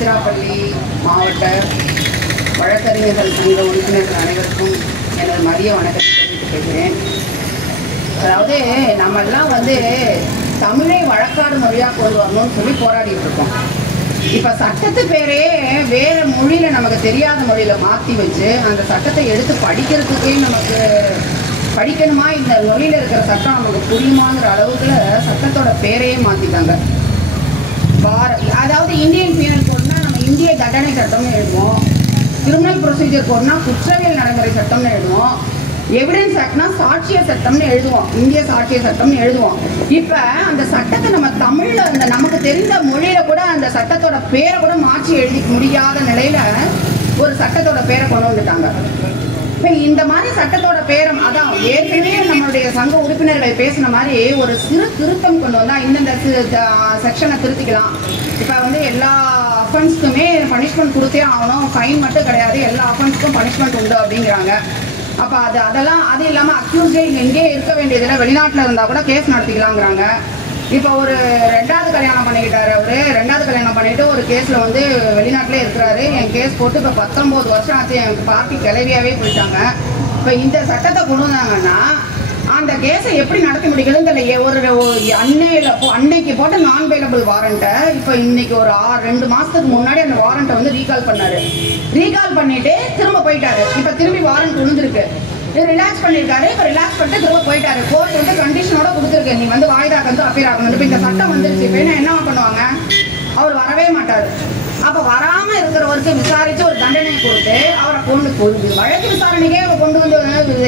திருச்சிராப்பள்ளி மாவட்ட வழக்கறிஞர்கள் சங்க உறுப்பினர்கள் அனைவருக்கும் எனது மதிய வணக்கத்தை தெரிவித்துக் கொள்கிறேன். அதாவது நம்மெல்லாம் தமிழை வழக்காடு மொழியாக கொண்டு வரணும்னு சொல்லி போராடிட்டு இருக்கோம். இப்போ சட்டத்து பேரே வேற மொழியில் நமக்கு தெரியாத மொழியில் மாற்றி வச்சு அந்த சட்டத்தை எடுத்து படிக்கிறதுக்கே நமக்கு படிக்கணுமா, இந்த மொழியில் இருக்கிற சட்டம் நமக்கு புரியுமாங்கிற அளவுக்கு சட்டத்தோட பேரையே மாற்றிட்டாங்க. அதாவது இந்தியன் பீனல் கோட்னா நம்ம இந்திய தண்டனை சட்டம்னு எழுதுவோம், கிரிமினல் ப்ரொசீஜர் கோட்னா குற்றவியல் நடைமுறை சட்டம்னு எழுதுவோம், எவிடன்ஸ் ஆக்ட்னா சாட்சிய சட்டம்னு எழுதுவோம், இந்திய சாட்சிய சட்டம்னு எழுதுவோம். இப்போ அந்த சட்டத்தை நம்ம தமிழில் அந்த நமக்கு தெரிந்த மொழியில் கூட அந்த சட்டத்தோட பேரை கூட மாற்றி எழுதி முடியாத நிலையில் ஒரு சட்டத்தோட பேரை கொண்டு வந்துட்டாங்க. இப்போ இந்த மாதிரி சட்டத்தோட பேரம் அதான் ஏற்கனவே நம்மளுடைய சங்க உறுப்பினர்கள் பேசின மாதிரி ஒரு சிறு திருத்தம் கொண்டு வந்தால் இந்தந்த செக்ஷனை திருத்திக்கலாம். இப்போ எல்லா அஃபென்ஸ்க்குமே பனிஷ்மெண்ட் கொடுத்தே ஆகணும், ஃபைன் மட்டும் கிடையாது, எல்லா அஃபென்ஸ்க்கும் பனிஷ்மெண்ட் உண்டு அப்படிங்கிறாங்க. அப்போ அது இல்லாமல் அக்யூஸ்டே இங்கே இருக்க வேண்டியதில் வெளிநாட்டில் இருந்தால் கூட கேஸ் நடத்திக்கலாங்கிறாங்க. இப்போ ஒரு 2வது கல்யாணம் பண்ணிக்கிட்டாரு. அவர் 2வது கல்யாணம் பண்ணிட்டு ஒரு கேஸில் வெளிநாட்டிலே இருக்கிறாரு. என் கேஸ் போட்டு இப்போ 19 வருஷம் ஆச்சு, எனக்கு பார்ட்டி கிளவியாகவே போயிட்டாங்க. இப்போ இந்த சட்டத்தை கொண்டு வந்தாங்கன்னா அந்த கேஸை எப்படி நடத்தி முடிக்கிறதுன்னு தெரியல. ஒரு அன்னைக்கு போட்ட நான் பெயிலபிள் வாரண்ட்டை இப்போ இன்னைக்கு ஒரு 2 மாதத்துக்கு முன்னாடி அந்த வாரண்ட்டை ரீகால் பண்ணாரு. ரீகால் பண்ணிட்டு திரும்ப போயிட்டாரு. இப்போ திரும்பி வாரண்ட் விழுந்திருக்கு, ரிலாக்ஸ் பண்ணியிருக்காரு. இப்போ ரிலாக்ஸ் பண்ணிட்டு திரும்ப போயிட்டாரு. கோர்ட் கண்டிஷனோட கொடுத்துருக்கு, நீ வாய்தாக்கு அப்பீல் ஆகணும். இப்போ இந்த சட்டம் வந்துருச்சு. இப்போ என்ன பண்ணுவாங்க, அவர் வரவே மாட்டார். அப்போ வராமல் இருக்கிறவருக்கு விசாரித்து ஒரு தண்டனை கொடுத்து அவரை வழக்கு விசாரணைக்கே கொண்டு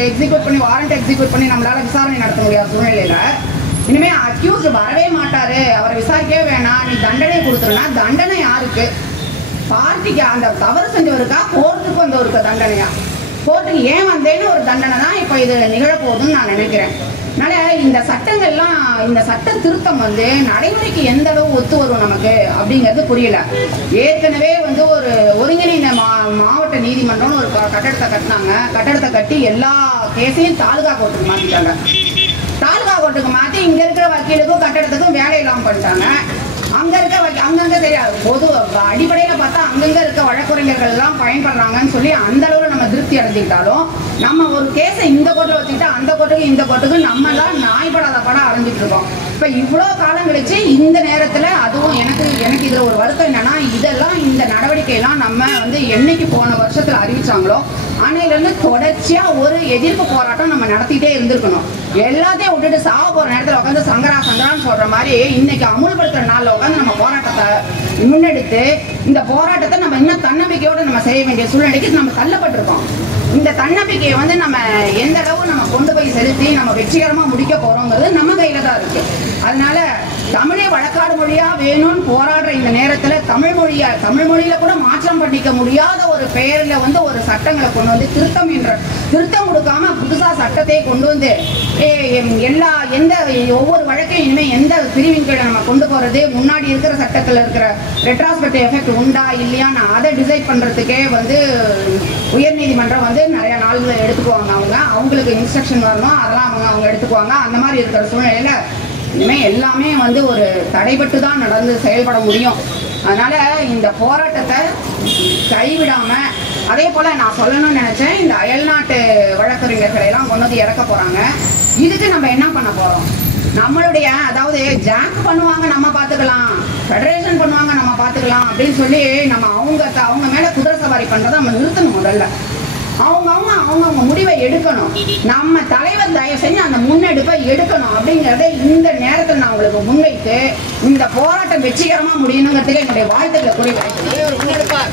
எக்ஸிக்யூட் பண்ணி வாரண்ட் எக்ஸிக்யூட் பண்ணி நம்மளால விசாரணை நடத்த முடியாத சூழ்நிலையில் இனிமேல் அக்யூஸ்ட் வரவே மாட்டார், அவரை விசாரிக்கவே வேணாம், நீ தண்டனை கொடுத்துருன்னா தண்டனை யாருக்கு? பார்ட்டிக்கு அந்த தவறு செஞ்சவருக்கா, கோர்ட்டுக்கு வந்தவருக்கு தண்டனையா? கோர்ட்டுக்கு ஏன் வந்தேன்னு ஒரு தண்டனை தான் இப்போ இது நிகழப்போகுதுன்னு நான் நினைக்கிறேன். அதனால இந்த சட்டங்கள்லாம் இந்த சட்ட திருத்தம் நடைமுறைக்கு எந்த அளவு ஒத்து வரும் நமக்கு அப்படிங்கிறது புரியல. ஏற்கனவே ஒரு ஒருங்கிணைந்த மாவட்ட நீதிமன்றம்னு ஒரு கட்டடத்தை கட்டினாங்க. கட்டடத்தை கட்டி எல்லா கேஸையும் தாலுகா கோர்ட்டுக்கு மாற்றிட்டாங்க. தாலுகா கோர்ட்டுக்கு மாற்றி இங்கே இருக்கிற வக்கீலுக்கும் கட்டடத்துக்கும் வேலை இல்லாமல் பண்ணிட்டாங்க. அங்கங்கே தெரியாது, பொது அடிப்படையில் பார்த்தா அங்கங்கே இருக்க வழக்கறிஞர்கள் எல்லாம் பயன்படுறாங்கன்னு சொல்லி அந்த அளவில் நம்ம திருப்தி அடைஞ்சிக்கிட்டாலும் நம்ம ஒரு கேஸை இந்த கோர்ட்டில் வச்சுக்கிட்டா அந்த கோர்ட்டுக்கு இந்த கோர்ட்டுக்கு நம்ம தான் நாய்படாத படம் அரைஞ்சிட்டு இருக்கோம். இப்போ இவ்வளோ காலம் கழிச்சு இந்த நேரத்தில் அதுவும் எனக்கு இதில் ஒரு வருத்தம் என்னன்னா, இதெல்லாம் இந்த நடவடிக்கையெல்லாம் நம்ம என்னைக்கு போன வருஷத்தில் அறிவிச்சாங்களோ அன்னையிலேருந்து தொடர்ச்சியாக ஒரு எதிர்ப்பு போராட்டம் நம்ம நடத்திட்டே இருந்திருக்கணும். எல்லாத்தையும் விட்டுட்டு சாவ போகிற நேரத்தில் உட்காந்து சங்கரான்னு சொல்கிற மாதிரி இன்னைக்கு அமுல்படுத்துகிற நாளில் உட்காந்து நம்ம போராட்டத்தை முன்னெடுத்து இந்த போராட்டத்தை நம்ம இன்னும் தன்னம்பிக்கையோடு நம்ம செய்ய வேண்டிய சூழ்நிலைக்கு நம்ம தள்ளப்பட்டிருக்கோம். இந்த தன்னம்பிக்கையை நம்ம எந்த அளவு நம்ம கொண்டு போய் செலுத்தி நம்ம வெற்றிகரமாக முடிக்க போகிறோங்கிறது நம்ம கையில் தான் இருக்குது. அதனால தமிழை வழக்காடு மொழியாக வேணும்னு போராடுற இந்த நேரத்தில் தமிழ் மொழியில் கூட மாற்றம் பண்ணிக்க முடியாத ஒரு பெயரில் ஒரு சட்டங்களை கொண்டு திருத்தம் கொடுக்காம புதுசாக சட்டத்தை கொண்டு ஒவ்வொரு வழக்கையும் இனிமேல் எந்த பிரிவின் கீழே நம்ம கொண்டு போகிறது, முன்னாடி இருக்கிற சட்டத்தில் இருக்கிற ரெட்ராஸ்பெக்டிவ் எஃபெக்ட் உண்டா இல்லையான்னு அதை டிசைட் பண்ணுறதுக்கே உயர்நீதிமன்றம் நிறைய நாள்களை எடுத்துக்குவாங்க. அவங்களுக்கு இன்ஸ்ட்ரக்ஷன் வரணும், அதெல்லாம் அவங்க எடுத்துக்குவாங்க. அந்த மாதிரி இருக்கிற சூழ்நிலையில் இனிமேல் எல்லாமே ஒரு தடைபட்டு தான் நடந்து செயல்பட முடியும். அதனால இந்த போராட்டத்தை கைவிடாமல், அதே போல் நான் சொல்லணும்னு நினச்சேன், இந்த அயல்நாட்டு வழக்கறிஞர்களை எல்லாம் கொண்டு இறக்க போகிறாங்க. இதுக்கு நம்ம என்ன பண்ண போகிறோம்? நம்மளுடைய அதாவது ஜாக் பண்ணுவாங்க நம்ம பார்த்துக்கலாம், ஃபெடரேஷன் பண்ணுவாங்க நம்ம பார்த்துக்கலாம் அப்படின்னு சொல்லி நம்ம அவங்க மேலே குதிரை சவாரி பண்ணுறதை நம்ம நிறுத்தணும். முதல்ல அவங்க முடிவை எடுக்கணும். நம்ம தலைவர் தயவு செஞ்சு அந்த முன்னெடுப்பை எடுக்கணும் அப்படிங்கிறத இந்த நேரத்தில் நான் உங்களுக்கு முன்வைத்து இந்த போராட்டம் வெற்றிகரமாக முடியணுங்கிறதுக்கு என்னுடைய வாழ்த்துக்களை குறிப்பாக